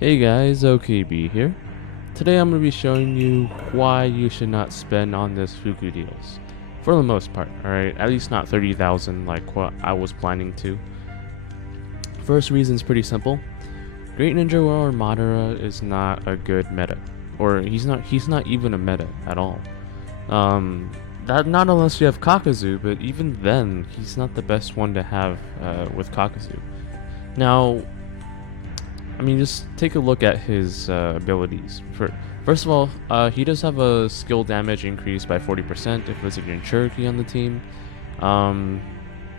Hey guys, OKB here. Today I'm going to be showing you why you should not spend on this Fuku Deals. For the most part, alright? At least not 30,000 like what I was planning to. First reason is pretty simple. Great Ninja Warrior Madara is not a good meta. Or he's not even a meta at all. That not unless you have Kakazu, but even then, he's not the best one to have with Kakazu. Now, I mean, just take a look at his abilities. First of all, he does have a skill damage increase by 40% if there's a Jinchuriki on the team.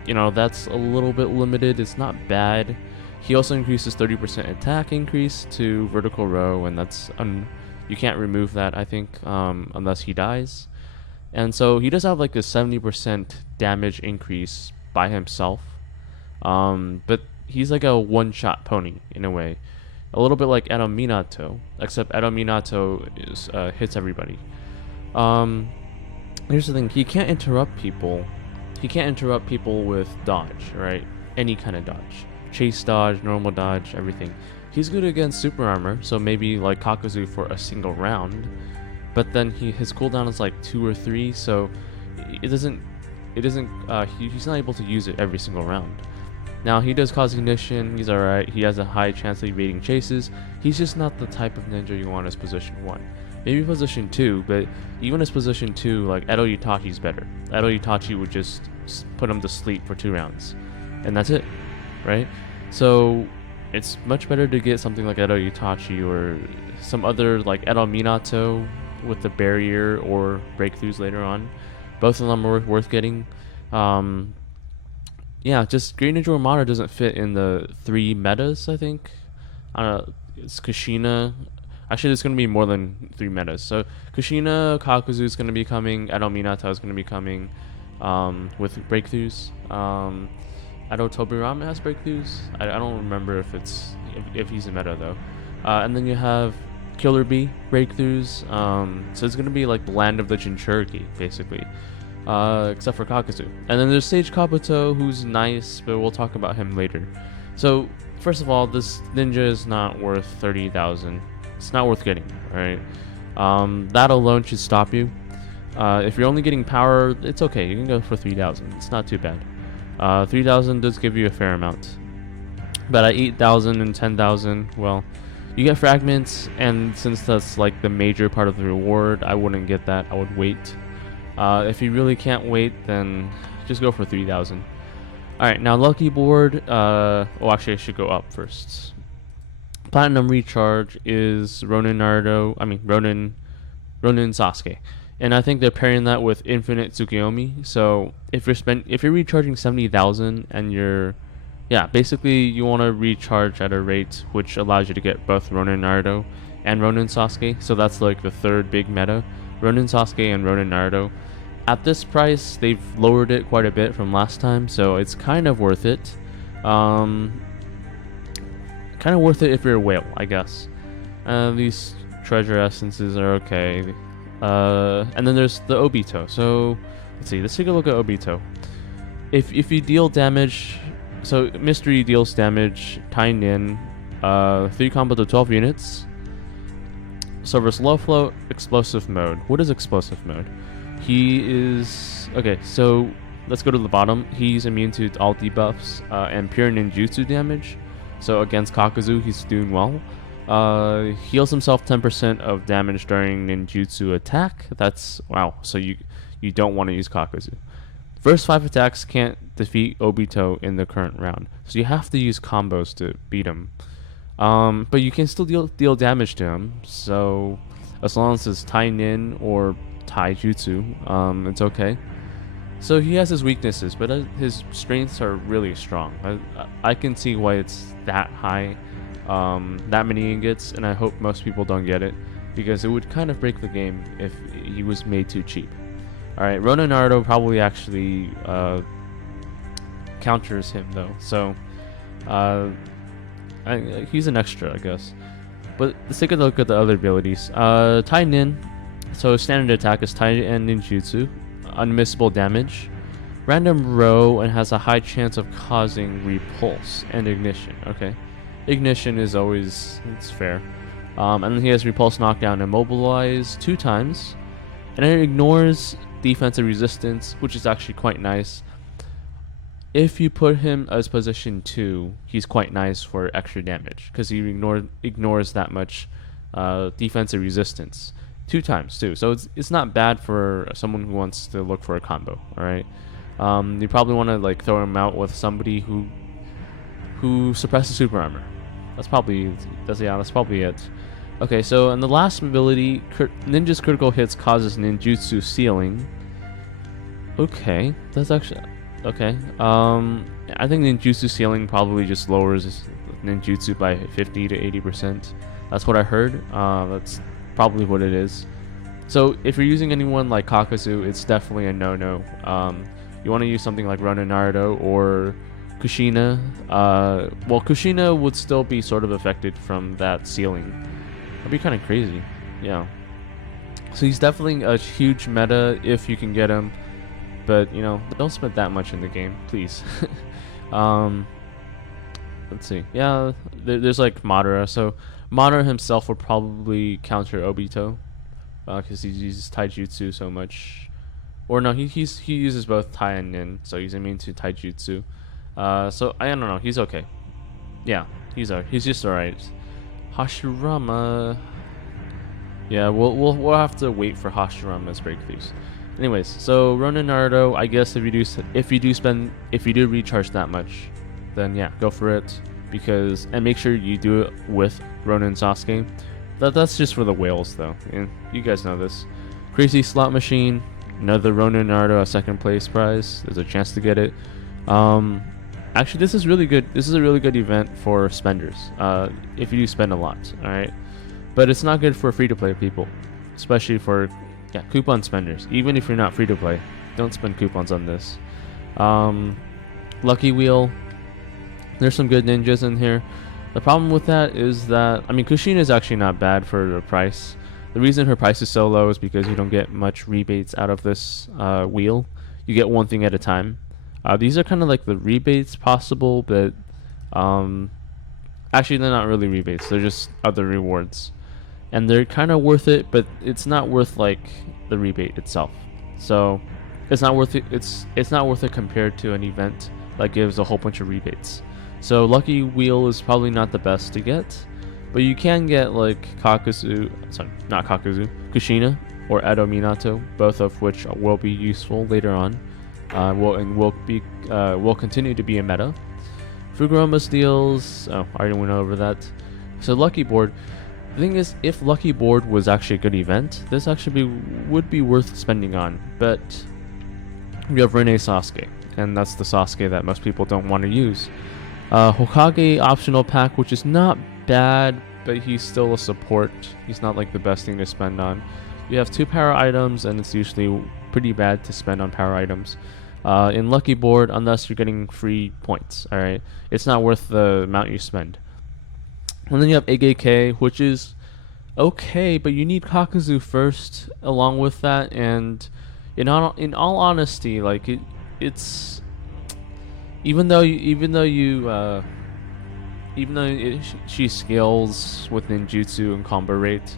You know, that's a little bit limited. It's not bad. He also increases 30% attack increase to vertical row, and that's you can't remove that, I think, unless he dies. And so he does have like a 70% damage increase by himself. But he's like a one-shot pony in a way. A little bit like Edo Minato, except Edo Minato hits everybody. Here's the thing, he can't interrupt people. He can't interrupt people with dodge, right? Any kind of dodge. Chase dodge, normal dodge, everything. He's good against super armor, so maybe like Kakazu for a single round. But then his cooldown is like 2 or 3, so he's not able to use it every single round. Now, he does cause ignition, he's alright, he has a high chance of evading chases. He's just not the type of ninja you want as position 1. Maybe position 2, but even as position 2, like Edo Itachi's better. Edo Itachi would just put him to sleep for 2 rounds. And that's it, right? So, it's much better to get something like Edo Itachi or some other like Edo Minato with the barrier or breakthroughs later on. Both of them are worth getting. Yeah, just Great Ninja Warrior Madara doesn't fit in the 3 metas, I think. It's Kushina. Actually, there's going to be more than 3 metas. So, Kushina, Kakuzu is going to be coming. Edo Minato is going to be coming with breakthroughs. Edo Tobirama has breakthroughs. I don't remember if he's a meta, though. And then you have Killer Bee breakthroughs. So, it's going to be like the land of the Jinchuriki, basically. Except for Kakazu. And then there's Sage Kabuto, who's nice, but we'll talk about him later. So, first of all, this ninja is not worth 30,000. It's not worth getting, right? That alone should stop you. If you're only getting power, it's okay. You can go for 3,000. It's not too bad. 3,000 does give you a fair amount. But at 8,000 and 10,000, well, you get fragments, and since that's like the major part of the reward, I wouldn't get that. I would wait. If you really can't wait, then just go for 3,000. Alright, now Lucky Board, actually I should go up first. Platinum Recharge is Ronin Sasuke. And I think they're pairing that with Infinite Tsukiyomi. So if you're recharging 70,000 and basically you want to recharge at a rate which allows you to get both Ronin Naruto and Ronin Sasuke. So that's like the 3rd big meta. Ronin Sasuke and Ronin Naruto. At this price, they've lowered it quite a bit from last time, so it's kind of worth it. Kind of worth it if you're a whale, I guess. These treasure essences are okay. And then there's the Obito. So let's see. Let's take a look at Obito. If you deal damage, so Mystery deals damage. Tainin, 3 combo to 12 units. Server's low flow, explosive mode. What is explosive mode? He is... Okay, so let's go to the bottom. He's immune to all debuffs and pure ninjutsu damage. So against Kakazu, he's doing well. Heals himself 10% of damage during ninjutsu attack. That's... Wow, so you don't want to use Kakazu. First 5 attacks can't defeat Obito in the current round. So you have to use combos to beat him. But you can still deal damage to him, so as long as it's Tainin or Taijutsu, it's okay. So he has his weaknesses, but his strengths are really strong. I can see why it's that high, that many ingots, and I hope most people don't get it, because it would kind of break the game if he was made too cheap. Alright, Ronin Naruto probably actually counters him though, so he's an extra, I guess. But let's take a look at the other abilities. Tainin, so standard attack is Tai and Ninjutsu, unmissable damage, random row, and has a high chance of causing repulse and ignition. Okay, Ignition is always, it's fair. And then he has Repulse, Knockdown, Immobilize 2 times. And it ignores defensive resistance, which is actually quite nice. If you put him as position 2, he's quite nice for extra damage, because he ignores that much defensive resistance 2 times too. So it's not bad for someone who wants to look for a combo. Alright. You probably want to like throw him out with somebody who suppresses super armor. That's probably it. Okay, so in the last ability, Ninja's critical hits causes ninjutsu ceiling. Okay, that's actually okay. I think ninjutsu ceiling probably just lowers ninjutsu by 50 to 80%. That's what I heard. That's probably what it is. So if you're using anyone like Kakazu, it's definitely a no-no. You want to use something like Ronin Naruto or Kushina. Well, Kushina would still be sort of affected from that ceiling. That'd be kind of crazy. Yeah. So he's definitely a huge meta if you can get him. But, you know, don't spend that much in the game, please. Let's see. Yeah, there's like Madara. So Madara himself will probably counter Obito. Because he uses Taijutsu so much. Or no, he uses both Tai and Nin, so he's immune to Taijutsu. So I don't know, he's okay. Yeah, he's just alright. Hashirama. Yeah, we'll have to wait for Hashirama's breakthroughs. Anyways, so Ronin Naruto, I guess if you do recharge that much, then yeah, go for it. And make sure you do it with Ronin Sasuke. That's just for the whales though, and you guys know this. Crazy slot machine. Another Ronin Naruto, a 2nd place prize. There's a chance to get it. Actually, this is really good. This is a really good event for spenders. If you do spend a lot, all right. But it's not good for free-to-play people, especially for coupon spenders. Even if you're not free-to-play, don't spend coupons on this. Lucky Wheel. There's some good ninjas in here. The problem with that is that Kushina is actually not bad for the price. The reason her price is so low is because you don't get much rebates out of this wheel. You get one thing at a time. These are kind of like the rebates possible, but actually they're not really rebates. They're just other rewards, and they're kind of worth it, but it's not worth like the rebate itself. So it's not worth it. It's not worth it compared to an event that gives a whole bunch of rebates. So Lucky Wheel is probably not the best to get. But you can get like Kushina or Edo Minato, both of which will be useful later on. Will continue to be a meta. Fukurokumaru Deals. Oh, I already went over that. So Lucky Board. The thing is, if Lucky Board was actually a good event, this actually would be worth spending on. But we have Rene Sasuke, and that's the Sasuke that most people don't want to use. Hokage optional pack, which is not bad, but he's still a support. He's not like the best thing to spend on. You have 2 power items, and it's usually pretty bad to spend on power items. In Lucky Board, unless you're getting free points, alright? It's not worth the amount you spend. And then you have AGK, which is okay, but you need Kakazu first along with that, and in all honesty, like it's even though she scales with ninjutsu and combo rate,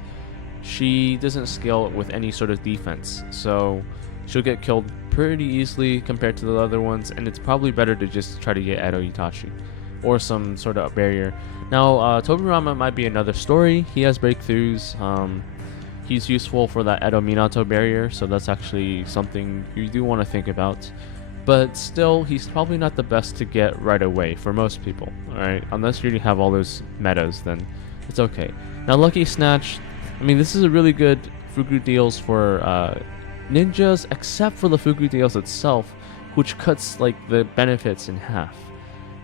she doesn't scale with any sort of defense, so she'll get killed pretty easily compared to the other ones, and it's probably better to just try to get Edo Itachi or some sort of barrier. Now Tobirama might be another story. He has breakthroughs. He's useful for that Edo Minato barrier, so that's actually something you do want to think about. But still, he's probably not the best to get right away for most people, alright? Unless you already have all those metas, then it's okay. Now, Lucky Snatch, this is a really good Fuku Deals for ninjas, except for the Fuku Deals itself, which cuts like the benefits in half.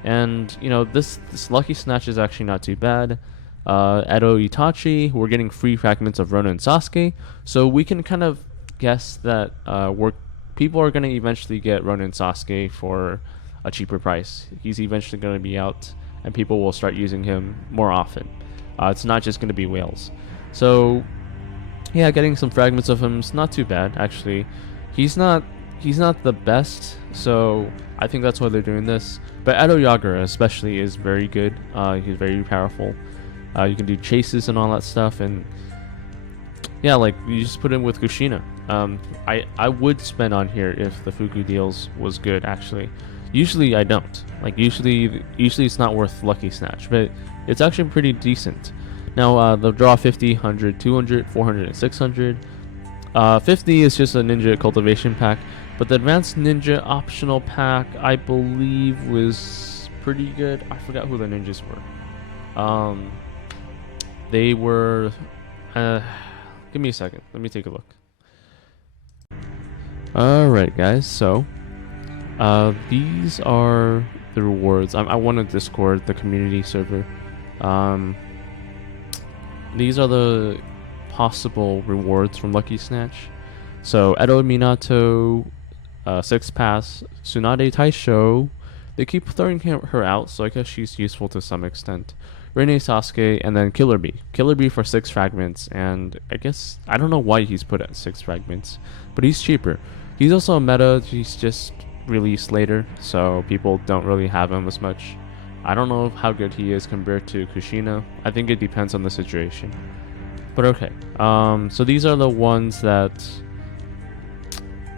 And, this Lucky Snatch is actually not too bad. Edo Itachi, we're getting free fragments of Ronin and Sasuke, so we can kind of guess that people are going to eventually get Ronin Sasuke for a cheaper price. He's eventually going to be out, and people will start using him more often. It's not just going to be whales. So, yeah, getting some fragments of him is not too bad, actually. He's not the best, so I think that's why they're doing this. But Edo Yagura especially is very good. He's very powerful. You can do chases and all that stuff, and yeah, like you just put him with Kushina. I would spend on here if the Fuku Deals was good actually. Usually I don't. Like usually it's not worth Lucky Snatch, but it's actually pretty decent. Now they'll draw 50, 100, 200, 400, and 600. 50 is just a ninja cultivation pack, but the advanced ninja optional pack I believe was pretty good. I forgot who the ninjas were. They were give me a second, let me take a look. Alright guys, so these are the rewards. I want to Discord, the community server. These are the possible rewards from Lucky Snatch. So Edo Minato, 6 Pass, Tsunade Taisho. They keep throwing her out, so I guess she's useful to some extent. Rene Sasuke, and then Killer Bee. Killer Bee for 6 fragments, and I guess, I don't know why he's put at 6 fragments, but he's cheaper. He's also a meta, he's just released later, so people don't really have him as much. I don't know how good he is compared to Kushina. I think it depends on the situation. But okay, so these are the ones that,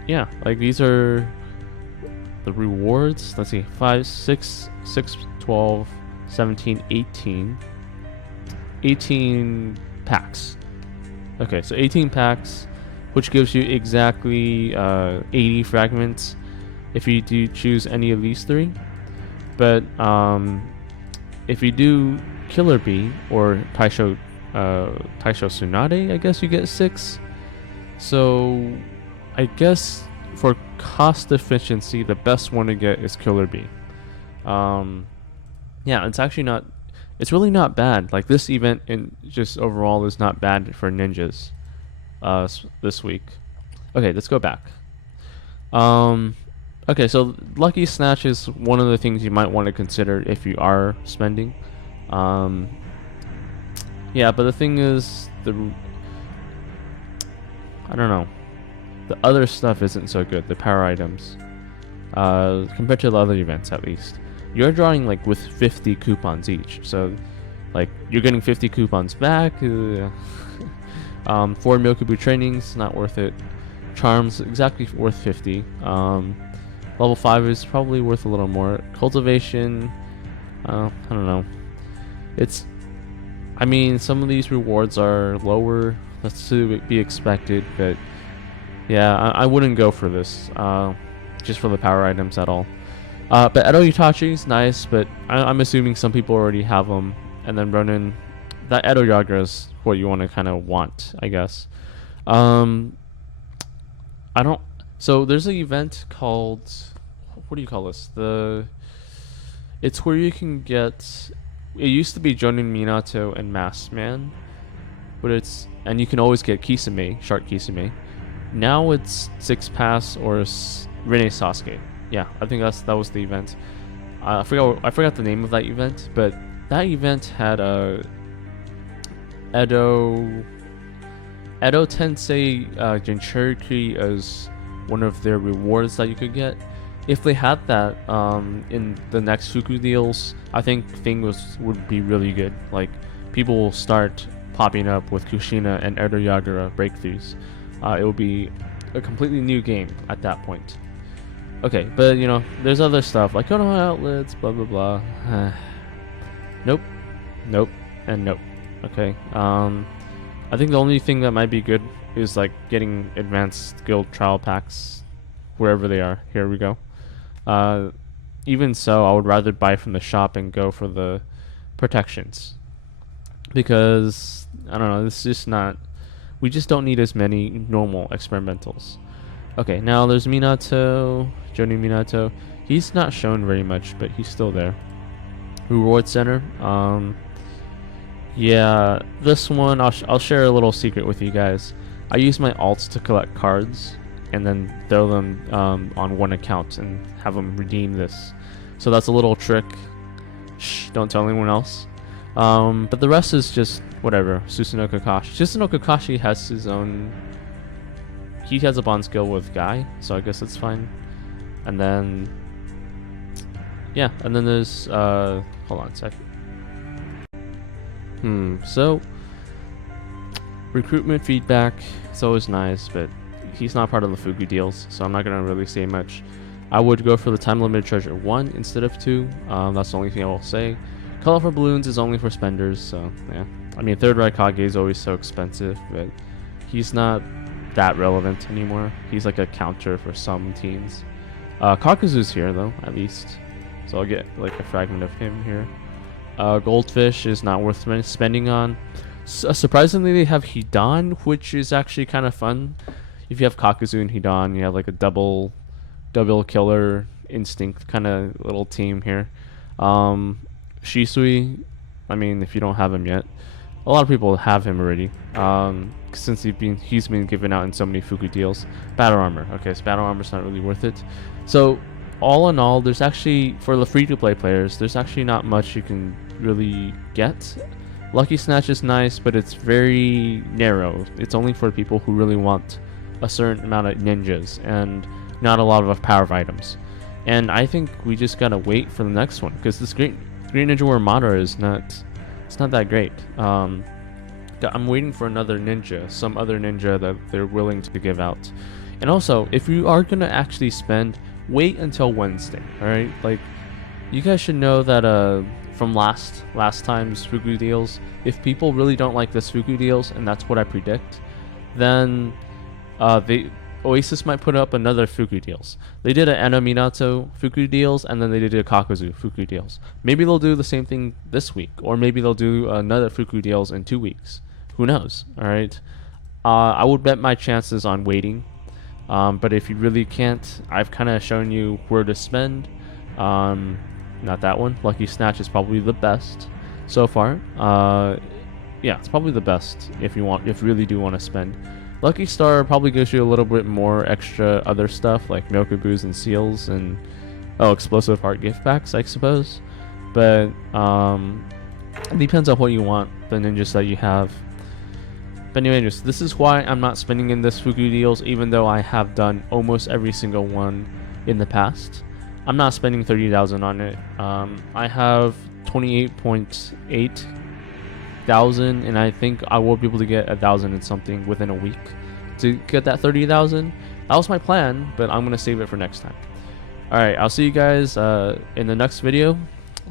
yeah, like these are the rewards. Let's see, 5, 6, 12, 17, 18 packs. Okay, so 18 packs, which gives you exactly 80 fragments if you do choose any of these 3. But if you do Killer Bee or Taisho Tsunade, I guess you get 6. So I guess for cost efficiency, the best one to get is Killer Bee. Yeah, it's really not bad. Like this event in just overall is not bad for ninjas this week. Okay, let's go back. Okay, so Lucky Snatch is one of the things you might want to consider if you are spending. Yeah, but the thing is, I don't know. The other stuff isn't so good, the power items. Compared to the other events, at least. You're drawing, like, with 50 coupons each. So, like, you're getting 50 coupons back. 4 Myokubu trainings, not worth it. Charms, exactly worth 50. Level 5 is probably worth a little more. Cultivation, I don't know. I mean, some of these rewards are lower. That's to be expected, but yeah, I wouldn't go for this, just for the power items at all. But Edo Itachi is nice, but I'm assuming some people already have them. And then Ronin, that Edo Yagura is what you want to kind of want, I guess. So there's an event called, what do you call this? It's where you can get, it used to be Jonin Minato and Masked Man, but and you can always get Kisame, Shark Kisame. Now it's 6 Pass or Rene Sasuke. Yeah, I think that was the event. I forgot the name of that event, but that event had Edo Tensei Jinchuriki as one of their rewards that you could get. If they had that in the next Fuku Deals, I think things would be really good. Like, people will start popping up with Kushina and Edo Yagura breakthroughs. It will be a completely new game at that point. Okay, but you know, there's other stuff like Konoha outlets, blah blah blah. Nope, and nope. Okay. I think the only thing that might be good is like getting advanced guild trial packs wherever they are. Here we go. Even so, I would rather buy from the shop and go for the protections, because I don't know, it's just not, we just don't need as many normal experimentals. Okay, now there's Minato, Jonin Minato. He's not shown very much, but he's still there. Reward Center. Yeah, this one, I'll share a little secret with you guys. I use my alts to collect cards and then throw them on one account and have them redeem this. So that's a little trick. Shh, don't tell anyone else. But the rest is just whatever. Susanoo Kakashi. Susanoo Kakashi has his own, he has a bond skill with Guy, so I guess it's fine. And then yeah, and then there's hold on a second. So recruitment feedback, it's always nice, but he's not part of the Fuku deals, so I'm not gonna really say much. I would go for the time limited treasure 1 instead of 2. That's the only thing I will say. Colorful balloons is only for spenders, so yeah. I mean, third Raikage is always so expensive, but he's not that relevant anymore. He's like a counter for some teams. Kakuzu's here though, at least, so I'll get like a fragment of him here. Goldfish is not worth spending on. Surprisingly, they have Hidan, which is actually kind of fun. If you have Kakuzu and Hidan, you have like a double killer instinct kind of little team here. Shisui, I mean, if you don't have him yet, a lot of people have him already. Since he's been given out in so many Fuku deals. Battle armor, okay, so battle armor's not really worth it. So all in all, there's actually, for the free-to-play players, there's actually not much you can really get. Lucky Snatch is nice, but it's very narrow. It's only for people who really want a certain amount of ninjas and not a lot of power items. And I think we just gotta wait for the next one, because this Green Ninja War Madara is not that great. I'm waiting for another ninja, some other ninja that they're willing to give out. And also, if you are gonna actually spend, wait until Wednesday. All right, like, you guys should know that from last time's Fuku deals, if people really don't like this Fuku deals, and that's what I predict, then Oasis might put up another Fuku deals. They did an Eno Minato Fuku deals, and then they did a Kakuzu Fuku deals. Maybe they'll do the same thing this week, or maybe they'll do another Fuku deals in 2 weeks. Who knows? All right. I would bet my chances on waiting. But if you really can't, I've kind of shown you where to spend. Not that one. Lucky Snatch is probably the best so far. Yeah, it's probably the best if you really do want to spend. Lucky Star probably gives you a little bit more extra other stuff like Milkaboos and Seals and explosive heart gift packs, I suppose. But it depends on what you want, the ninjas that you have. But anyways, this is why I'm not spending in this Fuku deals, even though I have done almost every single one in the past. I'm not spending 30,000 on it. I have 28.8 thousand, and I think I will be able to get 1,000 and something within a week to get that 30,000. That was my plan, but I'm gonna save it for next time. All right, I'll see you guys in the next video.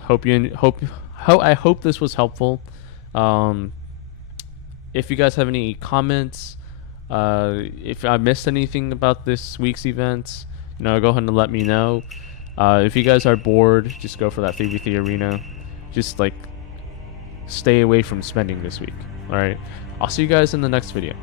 I hope this was helpful. If you guys have any comments, if I missed anything about this week's events, go ahead and let me know. If you guys are bored, just go for that 3v3 arena. Just like stay away from spending this week. All right, I'll see you guys in the next video.